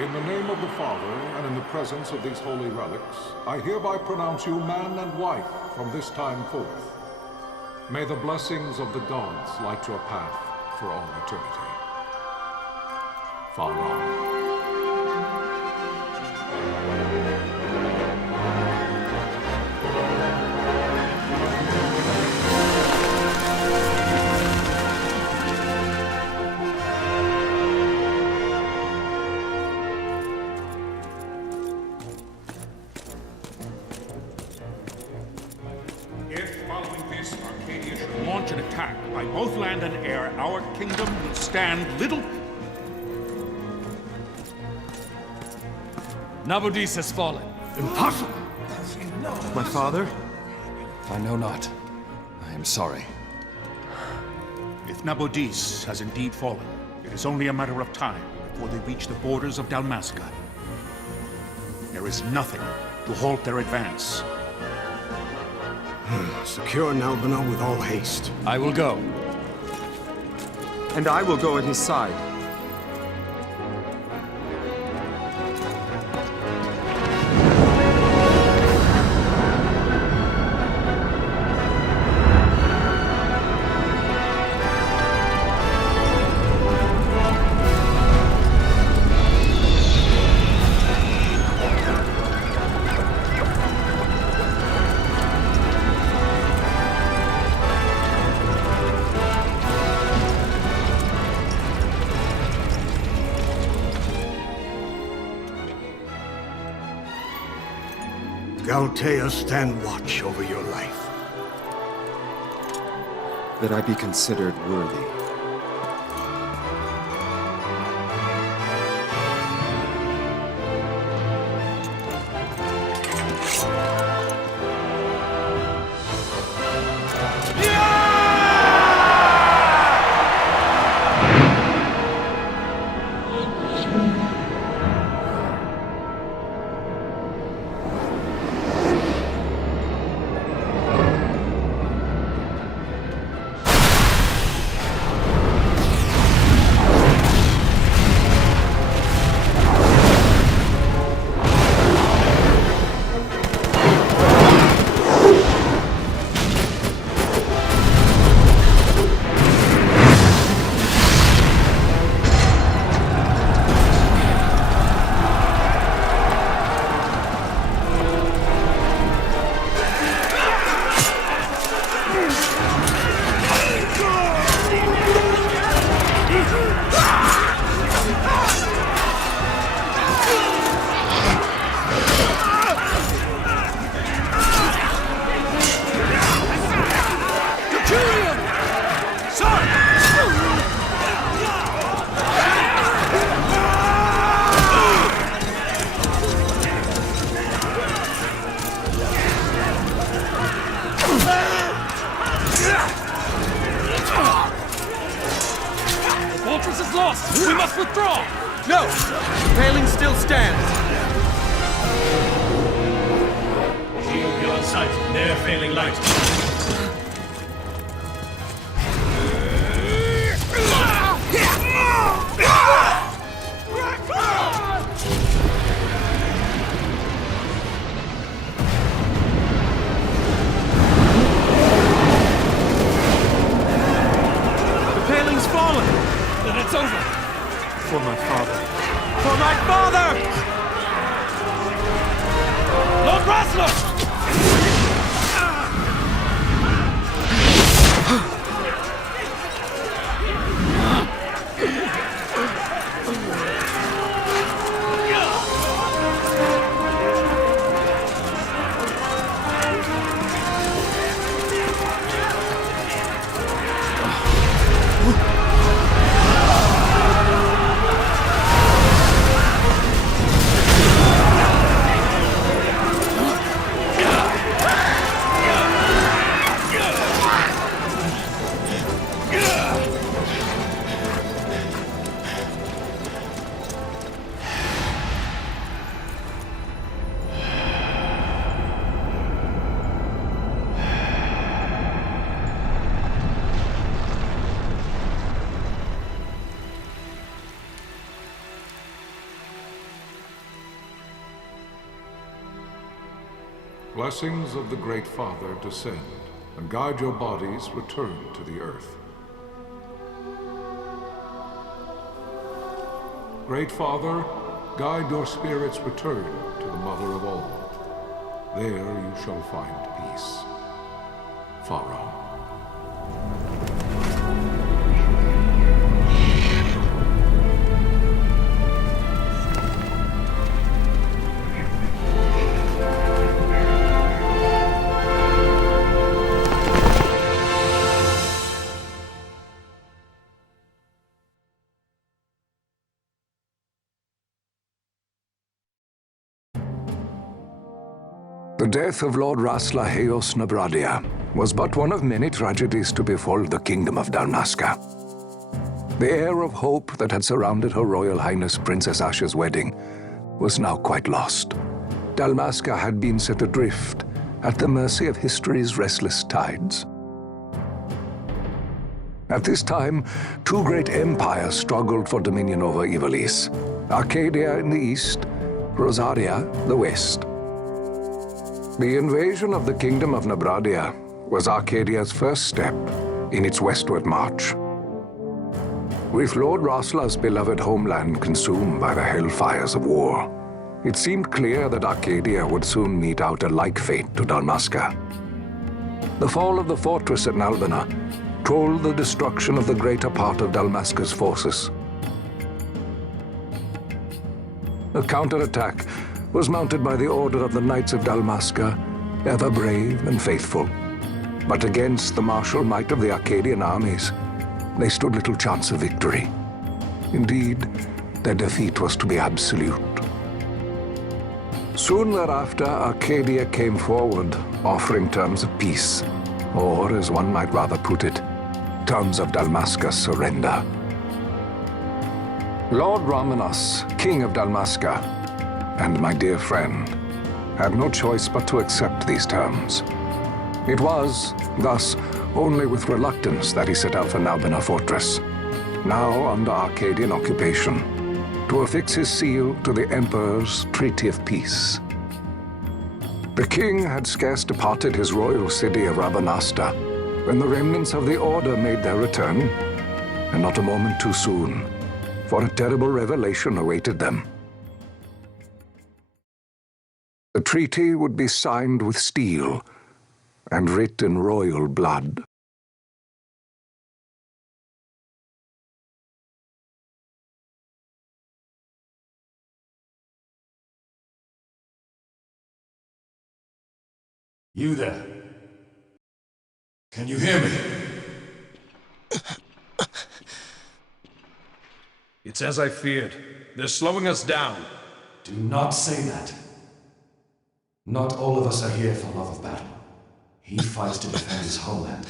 In the name of the Father, and in the presence of these holy relics, I hereby pronounce you man and wife from this time forth. May the blessings of the gods light your path for all eternity. Far on. Launch an attack by both land and air, our kingdom will stand little... Nabudis has fallen. Impossible! My father? I know not. I am sorry. If Nabudis has indeed fallen, it is only a matter of time before they reach the borders of Dalmasca. There is nothing to halt their advance. Secure Nalbina with all haste. I will go. And I will go at his side. Galtea, stand watch over your life. That I be considered worthy. Fortress is lost! We must withdraw! No! The paling still stands! Shield beyond sight, ne'er failing light. The paling's fallen! Then it's over! For my father. For my father! Lord Rasler! blessings of the Great Father descend, and guide your bodies return to the earth. Great Father, guide your spirits return to the Mother of all. There you shall find peace. Pharaoh. The death of Lord Rasla Heos Nabradia was but one of many tragedies to befall the Kingdom of Dalmasca. The air of hope that had surrounded Her Royal Highness Princess Asha's wedding was now quite lost. Dalmasca had been set adrift at the mercy of history's restless tides. At this time, two great empires struggled for dominion over Ivalice: Arcadia in the east, Rosaria the west. The invasion of the Kingdom of Nabradia was Arcadia's first step in its westward march. With Lord Rasla's beloved homeland consumed by the hellfires of war, it seemed clear that Arcadia would soon mete out a like fate to Dalmasca. The fall of the fortress at Nalbina told the destruction of the greater part of Dalmasca's forces. A counterattack was mounted by the order of the Knights of Dalmasca, ever brave and faithful. But against the martial might of the Arcadian armies, they stood little chance of victory. Indeed, their defeat was to be absolute. Soon thereafter, Arcadia came forward, offering terms of peace, or, as one might rather put it, terms of Dalmasca's surrender. Lord Ramenas, King of Dalmasca, and my dear friend, had no choice but to accept these terms. It was, thus, only with reluctance that he set out for Nalbina Fortress, now under Arcadian occupation, to affix his seal to the Emperor's Treaty of Peace. The king had scarce departed his royal city of Rabanasta when the remnants of the Order made their return, and not a moment too soon, for a terrible revelation awaited them. The treaty would be signed with steel and writ in royal blood. You there? Can you hear me? It's as I feared. They're slowing us down. Do not say that. Not all of us are here for love of battle. He fights to defend his homeland.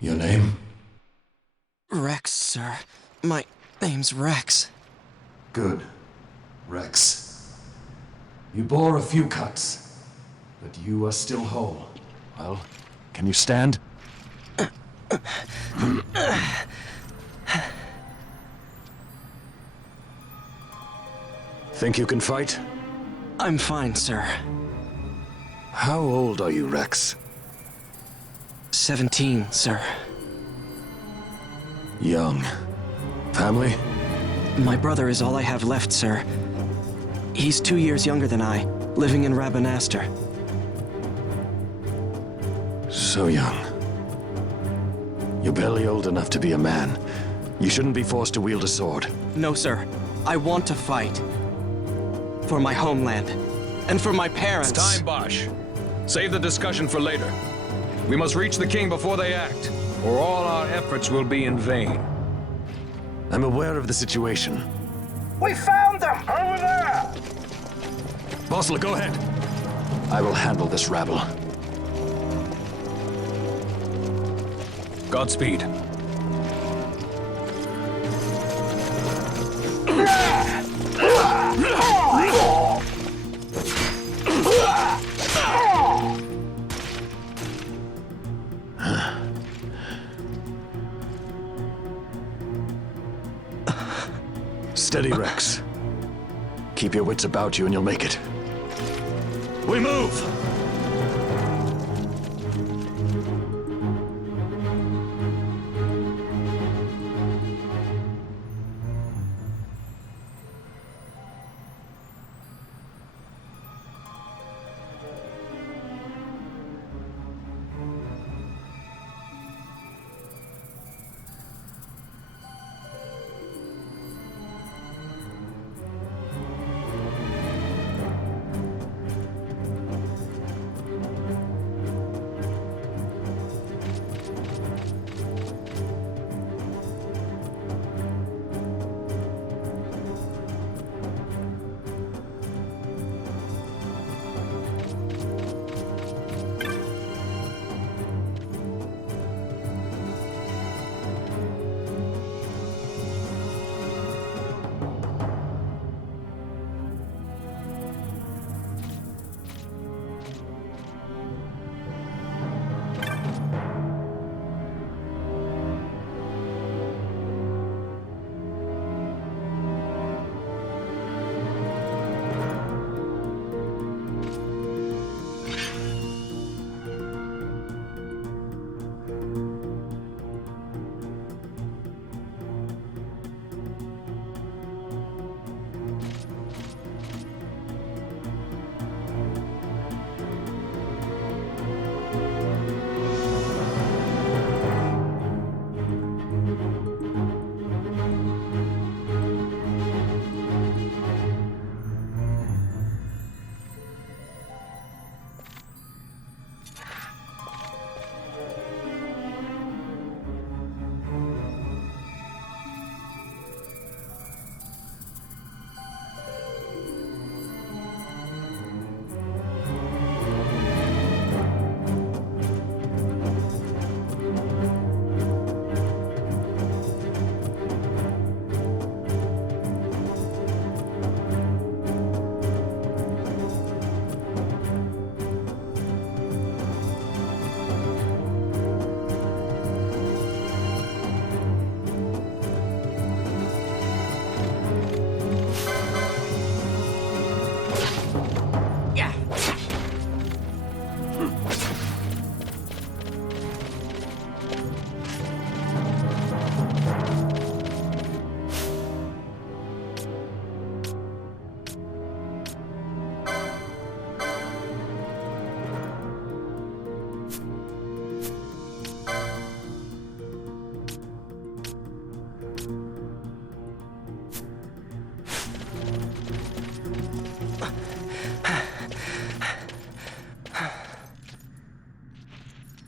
Your name? Rex, sir. My name's Rex. Good. Rex. You bore a few cuts, but you are still whole. Well, can you stand? Think you can fight? I'm fine, sir. How old are you, Rex? 17, sir. Young. Family? My brother is all I have left, sir. He's 2 years younger than I, living in Rabanastre. So young. You're barely old enough to be a man. You shouldn't be forced to wield a sword. No, sir. I want to fight. For my homeland. And for my parents. It's time, Bosch. Save the discussion for later. We must reach the king before they act, or all our efforts will be in vain. I'm aware of the situation. We found them! Over there! Bosler, go ahead. I will handle this rabble. Godspeed. Steady, Rex. Keep your wits about you and you'll make it. We move!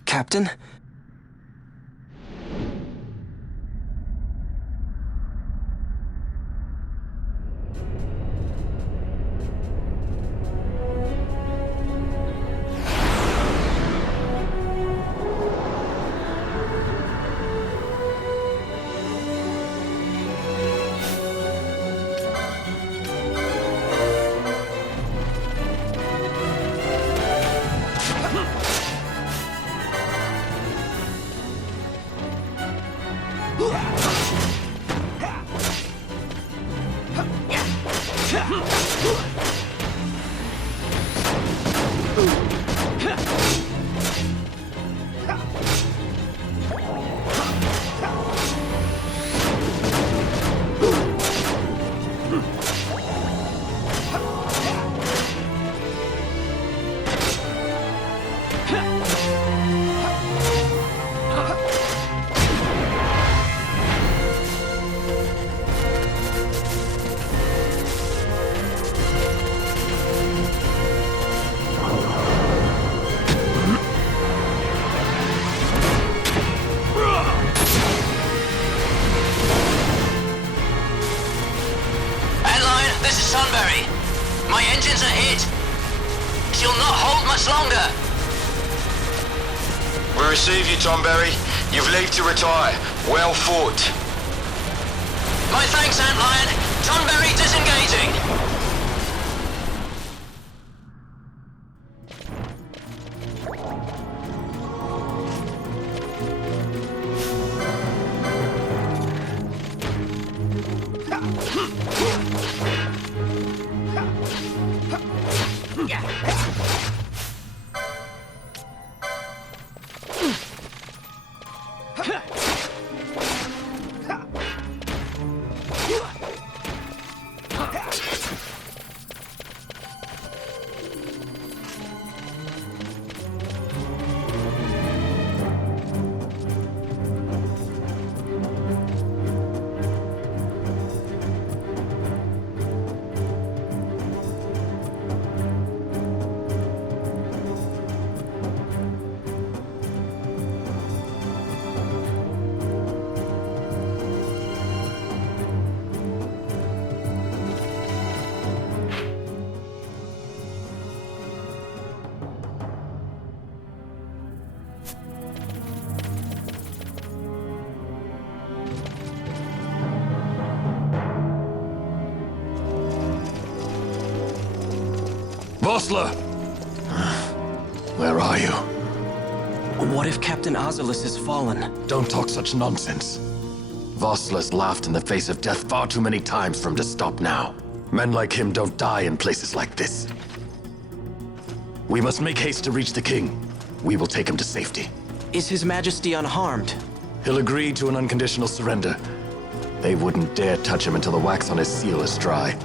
Captain? Sunbury! My engines are hit! She'll not hold much longer! We receive you, Tonberry. You've leave to retire. Well fought. My thanks, Antlion. Tonberry disengaging! Yeah. Vossler! Where are you? What if Captain Oculus has fallen? Don't talk such nonsense. Vossler's laughed in the face of death far too many times for him to stop now. Men like him don't die in places like this. We must make haste to reach the king. We will take him to safety. Is His Majesty unharmed? He'll agree to an unconditional surrender. They wouldn't dare touch him until the wax on his seal is dry.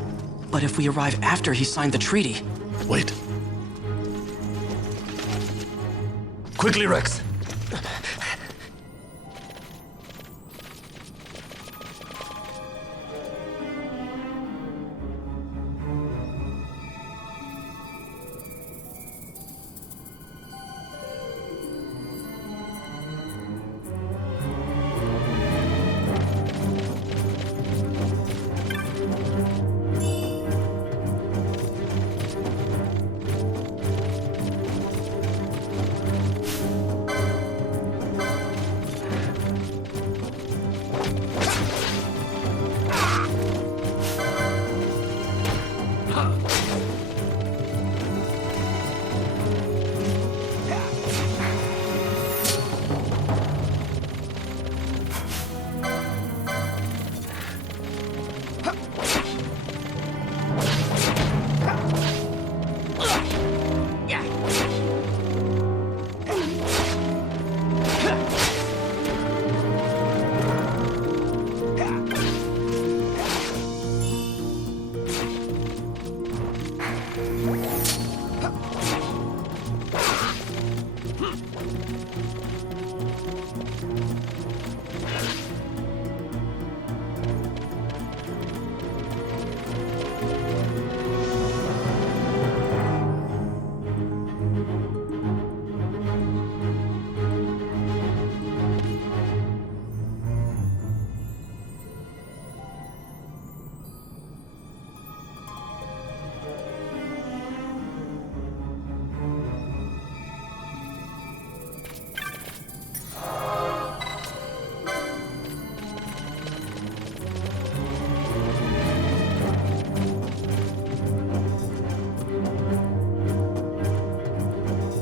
But if we arrive after he signed the treaty... Wait. Quickly, Rex!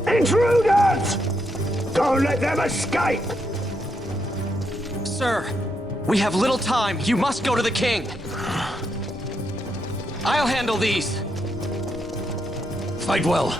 Intruders! Don't let them escape! Sir, we have little time. You must go to the king. I'll handle these. Fight well.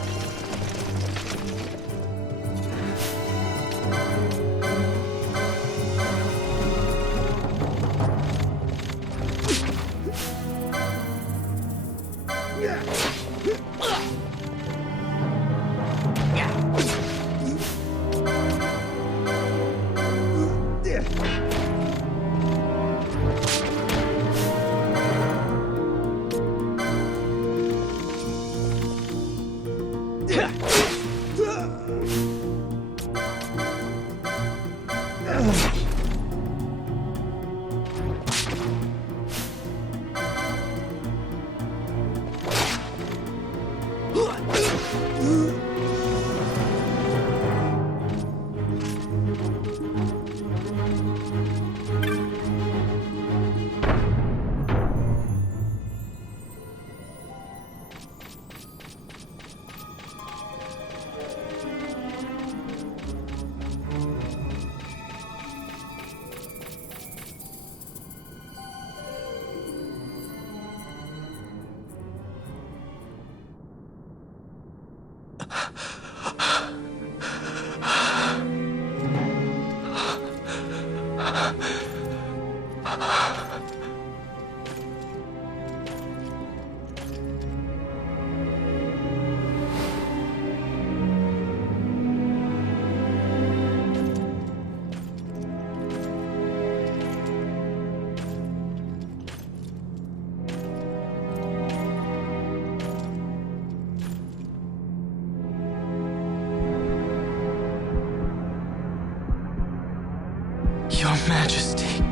Your Majesty.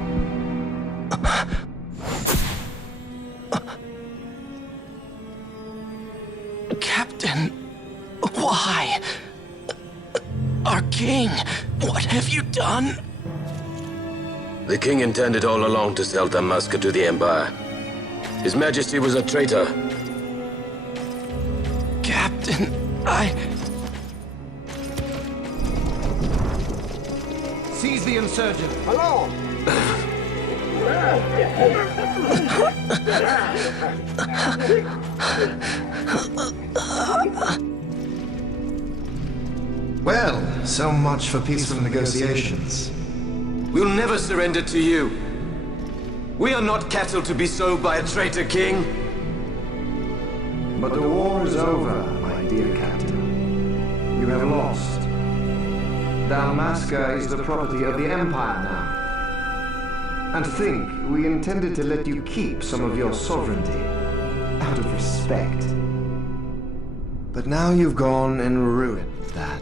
Captain, why? Our king, what have you done? The king intended all along to sell Damaska to the Empire. His Majesty was a traitor. Captain, Seize the insurgent. Hello! Well, so much for peaceful negotiations. We'll never surrender to you. We are not cattle to be sold by a traitor king. But the war is over, my dear captain. You have lost. Dalmasca is the property of the Empire now. And think, we intended to let you keep some of your sovereignty, out of respect. But now you've gone and ruined that.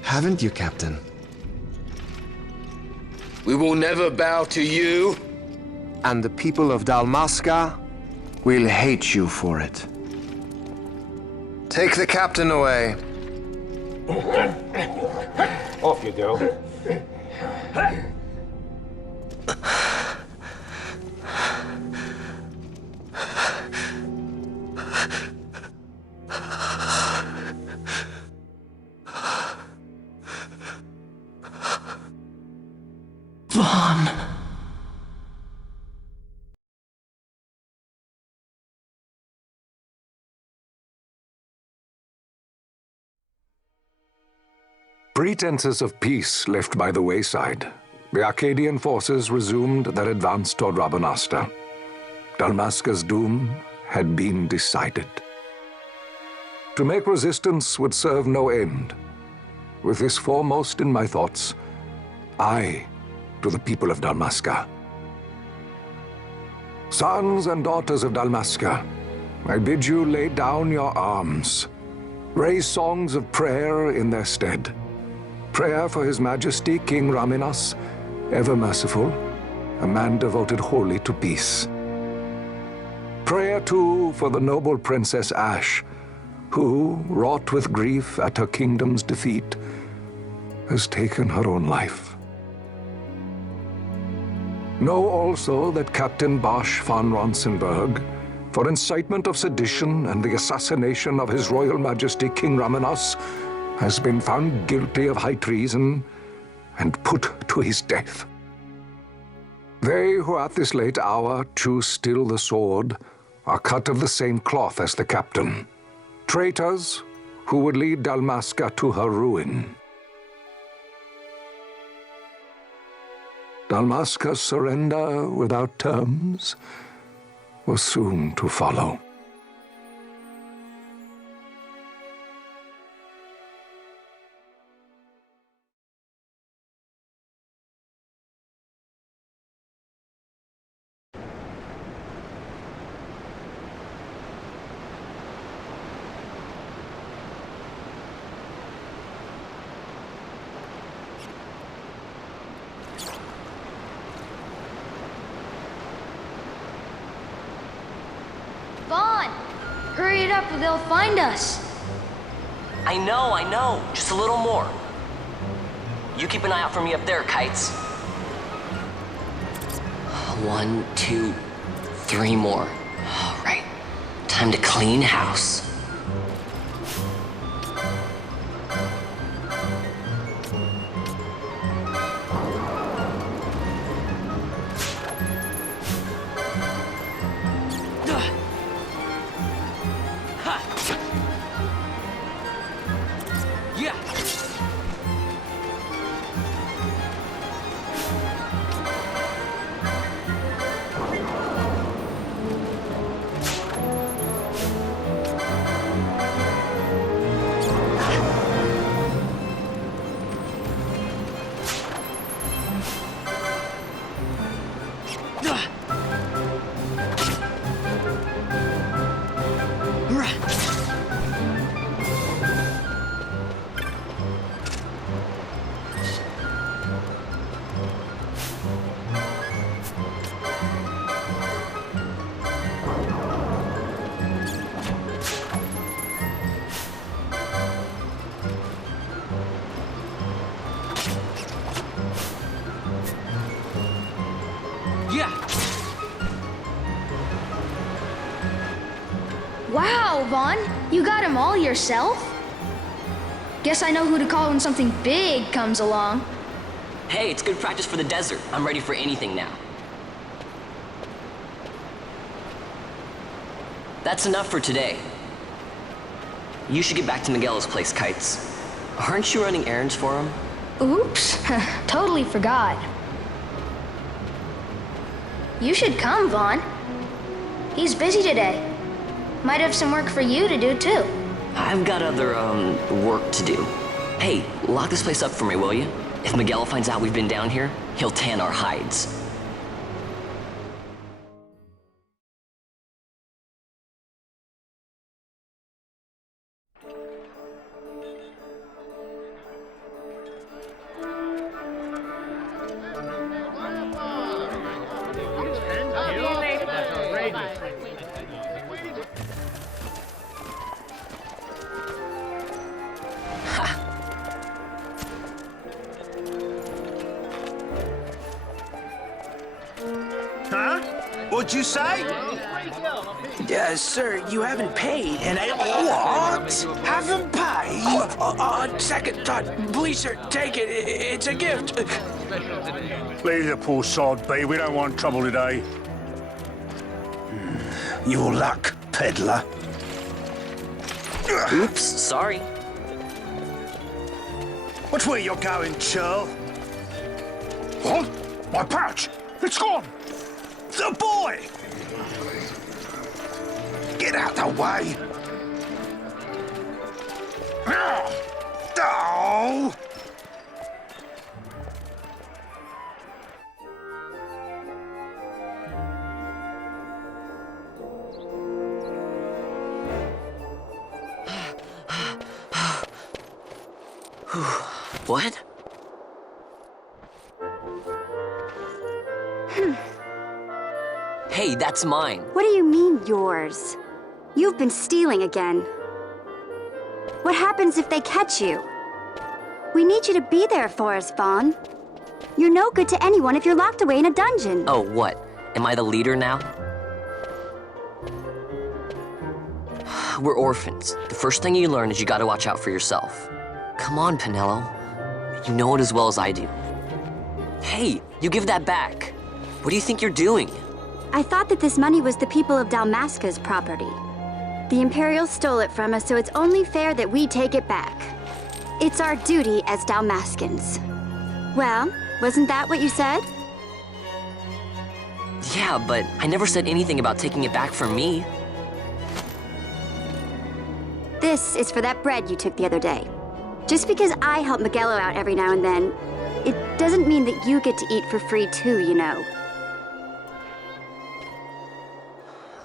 Haven't you, Captain? We will never bow to you. And the people of Dalmasca will hate you for it. Take the captain away. Off you go. Vaughn. Pretenses of peace left by the wayside, the Arcadian forces resumed their advance toward Rabanastre. Dalmasca's doom had been decided. To make resistance would serve no end. With this foremost in my thoughts, I to the people of Dalmasca. Sons and daughters of Dalmasca, I bid you lay down your arms. Raise songs of prayer in their stead. Prayer for His Majesty King Raminas, ever merciful, a man devoted wholly to peace. Prayer, too, for the noble Princess Ashe, who, wrought with grief at her kingdom's defeat, has taken her own life. Know also that Captain Bosch von Ronsenberg, for incitement of sedition and the assassination of His Royal Majesty King Raminas, has been found guilty of high treason and put to his death. They who at this late hour choose still the sword are cut of the same cloth as the captain, traitors who would lead Dalmasca to her ruin. Dalmasca's surrender without terms was soon to follow. Vaughn! Hurry it up or they'll find us! I know. Just a little more. You keep an eye out for me up there, Kites. 1, 2, 3 more. All right. Time to clean house. Wow, Vaughn, you got him all yourself? Guess I know who to call when something big comes along. Hey, it's good practice for the desert. I'm ready for anything now. That's enough for today. You should get back to Miguel's place, Kites. Aren't you running errands for him? Oops, totally forgot. You should come, Vaughn. He's busy today. Might have some work for you to do, too. I've got other, work to do. Hey, lock this place up for me, will you? If Miguel finds out we've been down here, he'll tan our hides. Huh? What'd you say? Sir, you haven't paid, and I... What? Haven't paid? Second thought. Please, sir, take it. It's a gift. Leave the poor sod be. We don't want trouble today. Your luck, peddler. Oops, sorry. Which way you're going, churl? What? My pouch! It's gone! The boy! Get out the way! Oh! What? Hey, that's mine. What do you mean, yours? You've been stealing again. What happens if they catch you? We need you to be there for us, Vaughn. You're no good to anyone if you're locked away in a dungeon. Oh, what? Am I the leader now? We're orphans. The first thing you learn is you gotta watch out for yourself. Come on, Penelo. You know it as well as I do. Hey, you give that back. What do you think you're doing? I thought that this money was the people of Dalmasca's property. The Imperials stole it from us, so it's only fair that we take it back. It's our duty as Dalmascans. Well, wasn't that what you said? Yeah, but I never said anything about taking it back from me. This is for that bread you took the other day. Just because I help Miguelo out every now and then, it doesn't mean that you get to eat for free too, you know.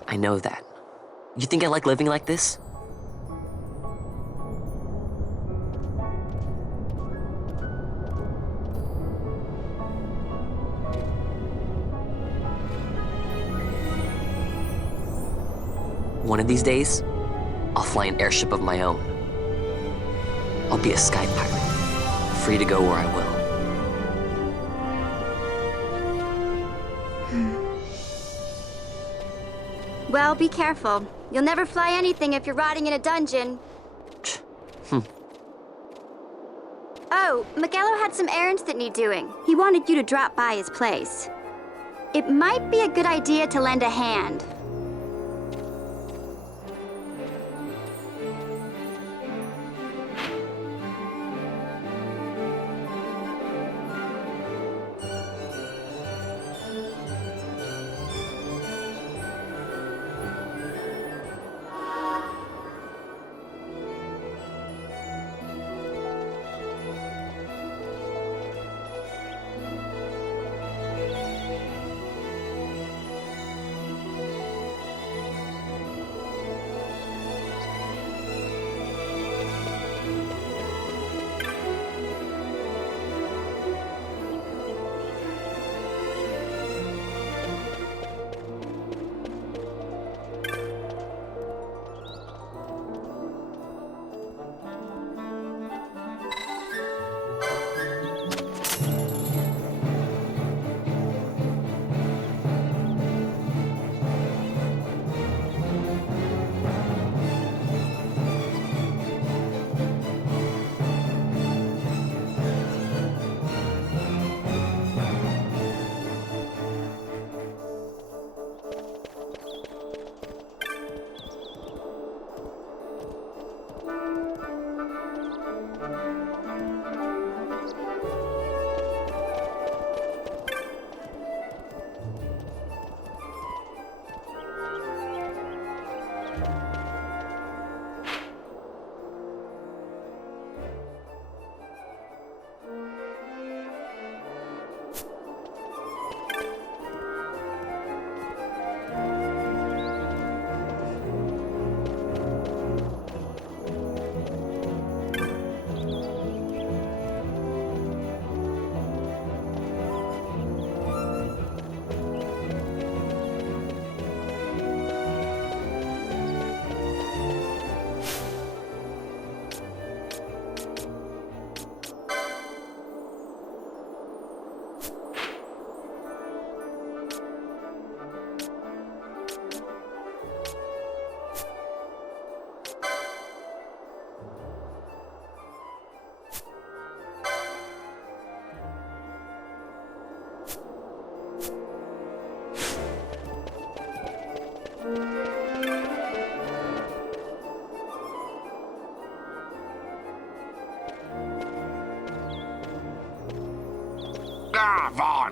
I know that. You think I like living like this? One of these days, I'll fly an airship of my own. I'll be a sky pirate, free to go where I will. Well, be careful. You'll never fly anything if you're rotting in a dungeon. Oh, Miguelo had some errands that need doing. He wanted you to drop by his place. It might be a good idea to lend a hand.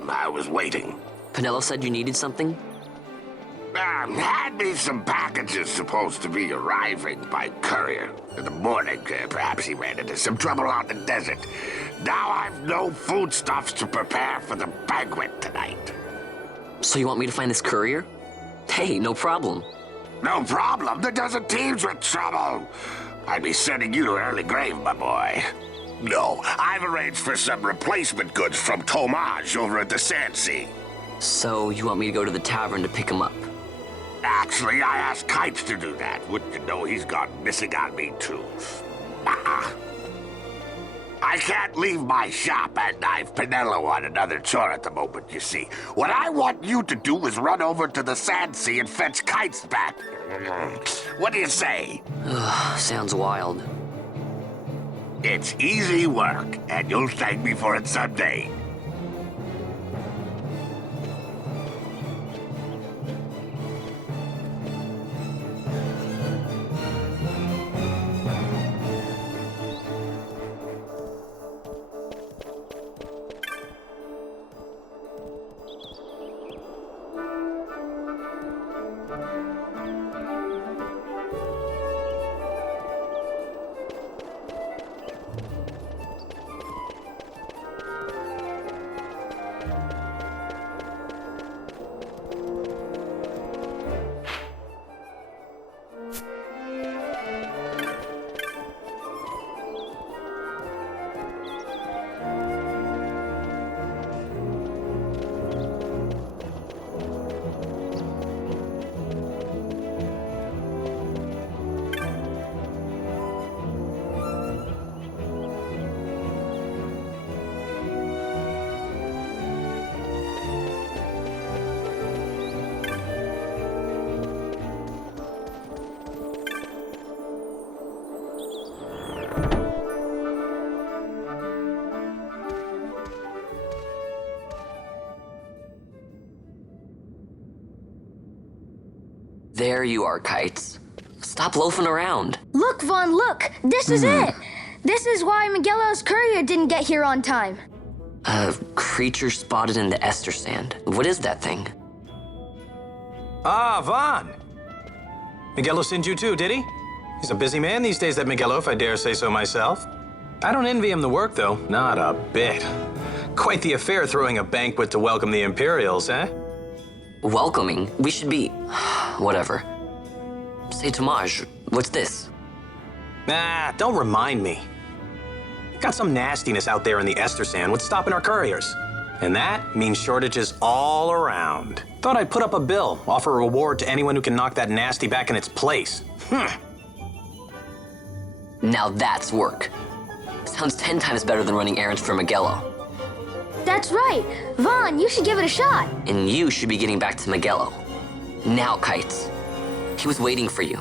I was waiting. Penelo said you needed something? Had me some packages supposed to be arriving by courier. In the morning, perhaps he ran into some trouble out in the desert. Now I've no foodstuffs to prepare for the banquet tonight. So you want me to find this courier? Hey, no problem. No problem. The desert teems with trouble. I'd be sending you to an early grave, my boy. No, I've arranged for some replacement goods from Tomaj over at the Sandsea. So you want me to go to the tavern to pick him up? Actually, I asked Kites to do that. Wouldn't you know he's gone missing on me, too. I can't leave my shop, and I've Penelo on another chore at the moment, you see. What I want you to do is run over to the Sandsea and fetch Kites back. What do you say? Sounds wild. It's easy work, and you'll thank me for it someday. There you are, Kites. Stop loafing around. Look, Vaughn, look! This is it! This is why Miguelo's courier didn't get here on time. A creature spotted in the Ester Sand. What is that thing? Ah, Vaughn. Miguelo sent you too, did he? He's a busy man these days, that Miguelo, if I dare say so myself. I don't envy him the work, though. Not a bit. Quite the affair throwing a banquet to welcome the Imperials, eh? Welcoming? We should be... whatever. Say, Tomaj, what's this? Nah, don't remind me. Got some nastiness out there in the Ester Sand. What's stopping our couriers? And that means shortages all around. Thought I'd put up a bill, offer a reward to anyone who can knock that nasty back in its place. Now that's work. Sounds 10 times better than running errands for Miguelo. That's right. Vaughn, you should give it a shot. And you should be getting back to Miguelo. Now, Kites. He was waiting for you.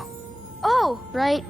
Oh, right.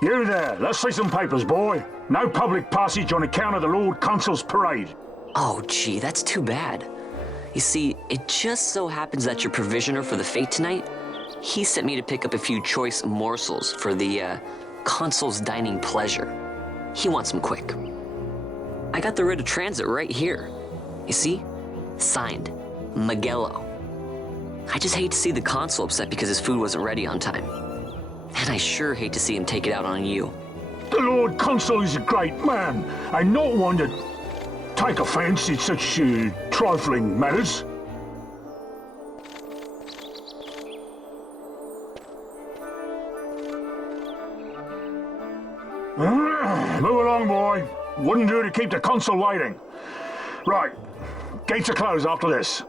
You there, let's see some papers, boy. No public passage on account of the Lord Consul's parade. Oh, gee, that's too bad. You see, it just so happens that your provisioner for the fete tonight, he sent me to pick up a few choice morsels for the, Consul's dining pleasure. He wants them quick. I got the writ of transit right here. You see? Signed, Magello. I just hate to see the Consul upset because his food wasn't ready on time. And I sure hate to see him take it out on you. The Lord Consul is a great man, and not one to take offense in such trifling matters. Move along, boy. Wouldn't do to keep the Consul waiting. Right, gates are closed after this.